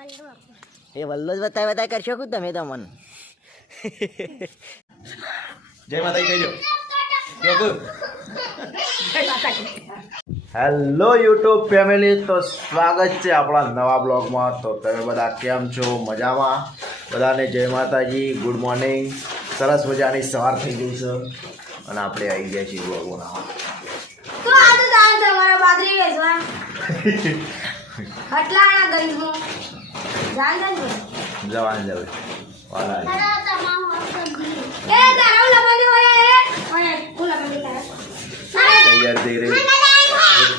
એ વલ્લો જ બતાય કરશો કું તમે તમને. જય માતાજી કહેજો. હેલો યુટ્યુબ ફેમિલી, તો સ્વાગત છે આપણા નવા બ્લોગમાં. તો તમે બધા કેમ છો? મજામાં? બધાને જય માતાજી, ગુડ મોર્નિંગ. સરસ મજાની સવાર થઈ ગઈ છે અને આપણે આવી ગયા છીએ બ્લોગ બનાવવા. તો આજે જાણ તમારા બાદરી વેચવા હટલાણા ગઈ હું જાણ જવાન જવે વાલા એ તારો લબડી હોય ઓય કુલા મંડી તારા તૈયાર થઈ રહી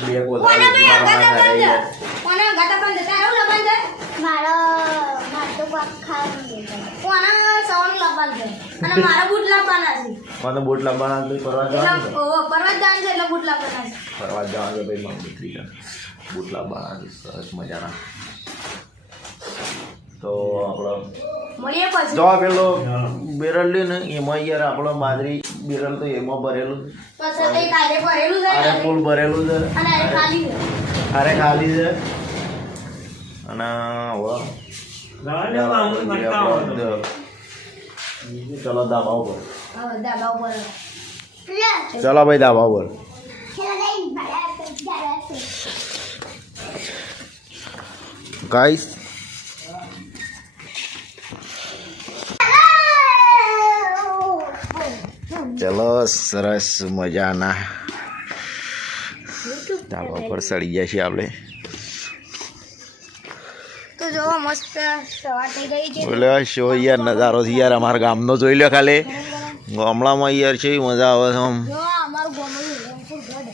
બે પોતા કોના ગાતા બંધ તારો લબન છે મારો તો પાક ખાઈ કોના સવન લબન છે અને મારા બૂટ લાવવાના છે. મને બૂટ લાવવાના છે. ફરવા જવાનું છે. ઓ પરવા જાણ છે એટલે બૂટ લાવવાના છે. ફરવા જવાનું છે ભાઈ. મારી દીકરી બૂટ લાવવાના છે સરસ મજાના. તો આપણો મળીએ પછી જો પેલો બેરલ લે ને એમાં યાર આપણો બાજરી બેરલ તો એમાં ભરેલું પછી તે કારે ભરેલું છે અરે ફૂલ ભરેલું છે અને આ ખાલી છે. અરે ખાલી છે અને ચલો ધાબા ઉપર. હા દાબા ઉપર ચલો ભાઈ ધાબા ઉપર. ગાઈસ ચલો સરસ મજાના ધાબા ઉપર ચડી ગયા છીએ આપણે. તો જો મસ્ત સવાર થઈ ગઈ છે. બોલે શો યાર નજારો છે યાર. અમારા ગામનો જોઈ લો ખાલી. ગામડામાં યાર છે મજા આવે છે આમ. જો અમારું ગામડું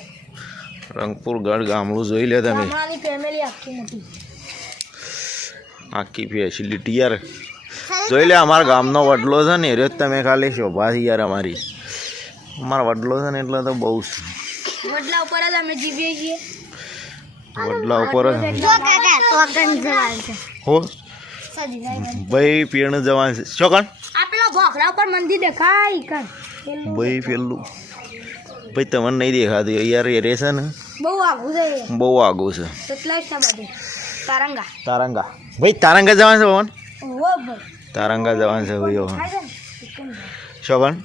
રંગપુર ગઢ ગામડું જોઈ લો તમે. અમારી ફેમિલી આખી મોટી આખી ફેસિલિટી યાર જોઈ લે. અમારા ગામનો વડલો છે ને એ રહ્યો તમે ખાલી શોભા છે યાર અમારી. અમારો વડલો છે ને એટલે તો બહુ છે. વડલા ઉપર જ અમે જીવીએ છીએ. વડલા ઉપર જ જો કાકા તોકન જવાન છે હો સજી જાય ભાઈ પેણ જવાન છે. શું કણ આ પેલા ભોખરા ઉપર મંદિર દેખાય કણ ભાઈ પેલું ભાઈ તમને નહીં દેખાતું યાર. એ રે છે ને બહુ આગું છે બહુ આગું છે. એટલા જ છે બધું તારંગા તારંગા ભાઈ તારંગા જવાનું છે પવન. ઓ ભાઈ તારંગા જવાનું છે ભાઈ. હવે ખાય છે શું કણ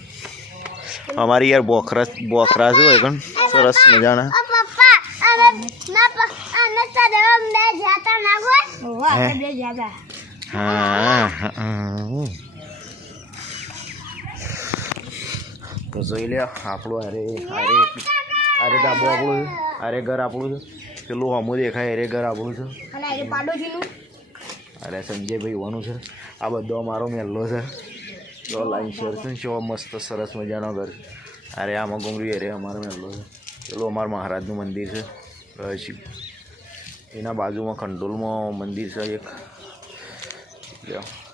અમારી યાર બોખરા છે હોય કણ સરસ મજાના. પપ્પા અમે ના અમે તારે બે જાતા ના ગોય ઓ આપણે બે જાતા હા તો જોઈ લે આપણું અરે ધાબો આપણું છે. અરે ઘર આપણું છે. પેલું હમું દેખાય અરે ઘર આપણું છે. અને આ પાડોશીનું અરે સંજયભાઈ હોવાનું છે. આ બધો અમારો મહેલો છે. તો લાઈન શેર છે ને શો મસ્ત સરસ મજાનો ઘર. અરે આમાં ગુમરી અરે અમારો મહેલો છે. પેલું અમારું મહારાજનું મંદિર છે શિવ. એના બાજુમાં ખંડોલમાં મંદિર છે એક.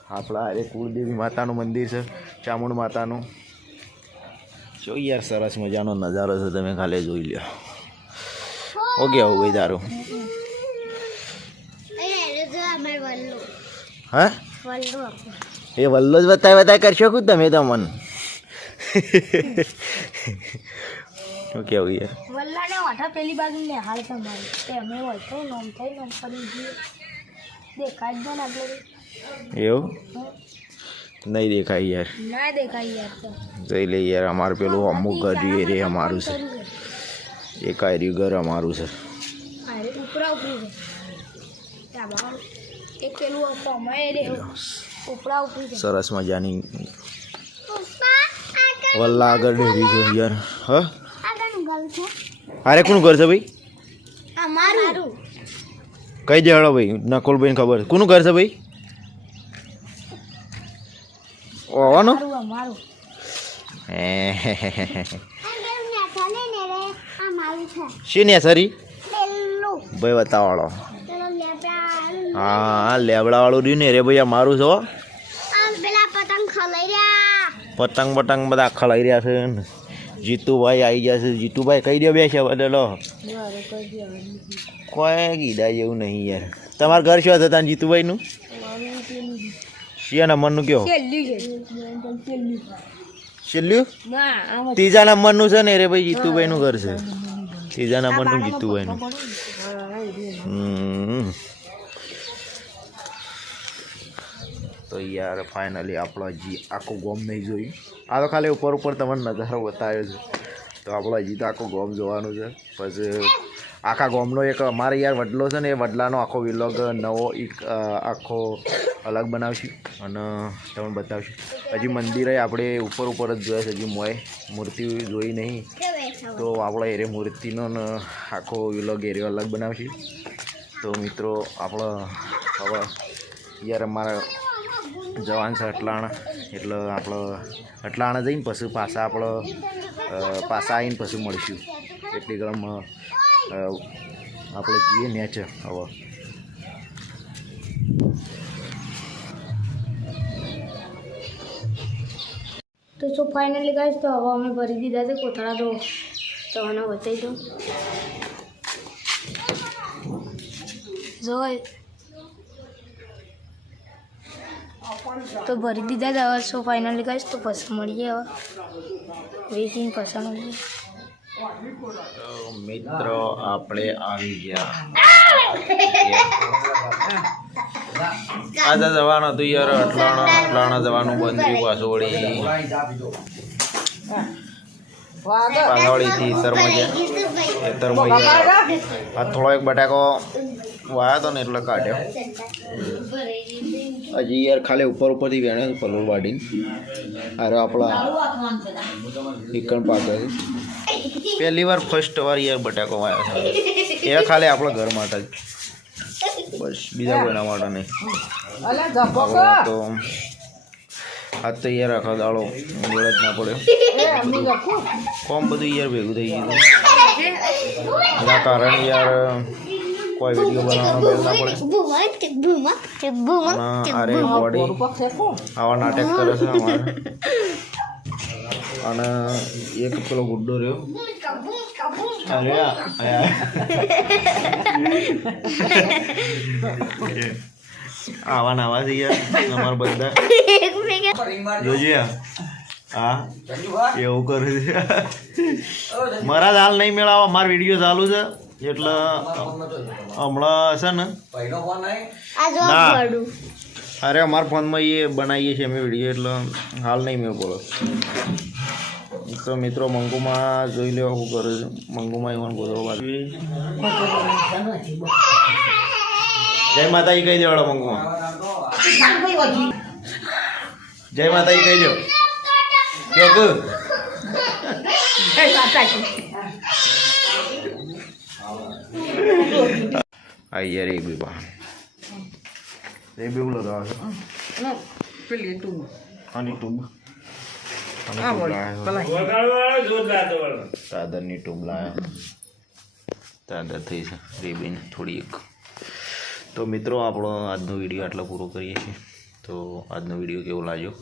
આપણા અરે કુળદેવી માતાનું મંદિર છે. ચામુંડ માતાનું. જો યાર સરસ મજાનો નજારો છે તમે ખાલી જોઈ લો. ઓકે આવું ભાઈ તારું હા એ વલ્લો જ બતાય કરશો કું તમે તમને. શું કેવું યાર વલ્લાને વાઠા પેલી બાજુ ને હાલ સંભાળી તે અમે હોય તો નોમ થઈ નોમ પડી ગયું દેખાય જ ને આપણે એવું નહીં દેખાય યાર. ના દેખાય યાર તો જોઈ લે યાર. અમારું પેલું અમુક ઘર જોઈએ રે અમારું છે. એ કાયર્યું ઘર અમારું છે. અરે ઉપરા ઉપરી છે તાબા એક પેલું ફોમાય રે ઉપરા ઉપરી છે સરસ મજાની વલ્લા આગળ ડેરી છે યાર. હા આગળનું ઘર છે અરે કોનું ઘર છે ભાઈ? અમારું કઈ દેવાડો ભાઈ? નકુલભાઈને ખબર. કોનું ઘર છે ભાઈ? ઓવાનું અમારું શી ને સરી ભાઈ બતાવાળો. હા લેબડાવાળું રહ્યું ને રે ભાઈ અમારું છે. પતંગ બતંગ બધા ખલાઈ રહ્યા છે. જીતુભાઈ આવી ગયા છે. જીતુભાઈ કઈ દે બે છે બદલો કોઈ કીધા જેવું નહીં યાર. તમારું ઘર શું હતા જીતુભાઈનું? શિયા નંબરનું કયો? છેલ્લું ત્રીજા નંબરનું છે ને રે ભાઈ જીતુભાઈનું ઘર છે. ત્રીજા નંબરનું જીતુભાઈનું. તો યાર ફાઇનલી આપણો હજી આખું ગોમ નહીં જોયું. આ તો ખાલી ઉપર ઉપર તમને નજારો બતાવ્યો છે. તો આપણો હજી તો આખું ગોમ જોવાનું છે. પછી આખા ગોમનો એક અમારે યાર વડલો છે ને, એ વડલાનો આખો વિલોગ નવો એક આખો અલગ બનાવશું અને તમને બતાવશું. હજી મંદિરે આપણે ઉપર ઉપર જ જોયા છે, હજી મોય મૂર્તિ જોઈ નહીં. તો આપણો એરે મૂર્તિનો ને આખો વિલોગ એરે અલગ બનાવશું. તો મિત્રો આપણે હવે યાર અમારા જવાન છે અટલાણા, એટલે આપણે અટલાણા જઈને પછી પાછા આપણે પાછા આવીને પછી મળીશું. એટલી ગરમ આપણે જઈએ નેચ હવે. તો સો ફાઇનલી ગાઈસ, તો હવે અમે ભરી દીધા છે કોથળા. તો તમને બતાવી દઉં. જો તો ભરી દીધા છે હવે. સો ફાઇનલી ગાઈસ, તો પછી મળીએ હવે. વેચીને પછી મળીએ. તો મિત્રો આપણે આવી ગયા. આજે જવાનું હતું યાર અટલાણા જવાનું બંધ થયું પાછું. વળી પાછાવડીથી તરમાં આ થોડો એક બટાકો વાયો હતો ને એટલે કાઢ્યો. હજી યાર ખાલી ઉપર ઉપરથી વેણ્યો પલોર વાડીને. અરે આપણા ઈકણ પાકે છે. પહેલી વાર ફર્સ્ટ વાર યાર બટાકો વાયો છે. એ ખાલી આપણા ઘર માટે જ, બસ બીજા કોઈના માટે નહીં. તો આજ તો યાર આખો દાડો મેળ જ ના પડ્યો. કોમ બધું યાર ભેગું થઈ ગયું એના કારણે યાર કોઈ વિડીયો બનાવવાનો મેળ ના પડે. અરે બોડી આવા નાટક કરે છે અમારે. અને એક પેલો ગુડ્ડો રહ્યો. અરે આવા નાવા છે યાર અમારા બધા. જોજે હા એવું કરે છે. મારા હાલ નહીં મેળાવા, મારા વિડીયો ચાલુ છે એટલે હમણાં છે ને. ના અરે અમારા ફોનમાં એ બનાવીએ છીએ અમે વિડીયો, એટલે હાલ નહીં મેળ બોલો. તો મિત્રો મંગુમાં જોઈ લેવા શું કરે છે. મંગુમાં એમાં ગોદડો બાજુ. જય માતાજી કહી દેવાડો મંગુમાં. જય માતાજી કહી દો. આ યાર એક બી બા એ બી ઉલો દવા છે. આની ટૂબ દાદરની ટૂબ લાયા. દાદર થઈ છે રેબીન થોડી એક. તો મિત્રો આપણો આજનો વિડીયો આટલો પૂરો કરીએ છીએ. તો આજનો વિડીયો કેવો લાગ્યો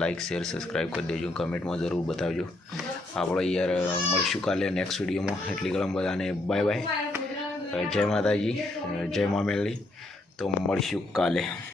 લાઈક શેર સબસ્ક્રાઈબ કરી દેજો. કમેન્ટમાં જરૂર બતાવજો. આપણે યાર મળીશું કાલે નેક્સ્ટ વિડીયોમાં. એટલી ગરમ બધાને બાય બાય. જય માતાજી, જય મા મેલડી. તો મળીશું કાલે.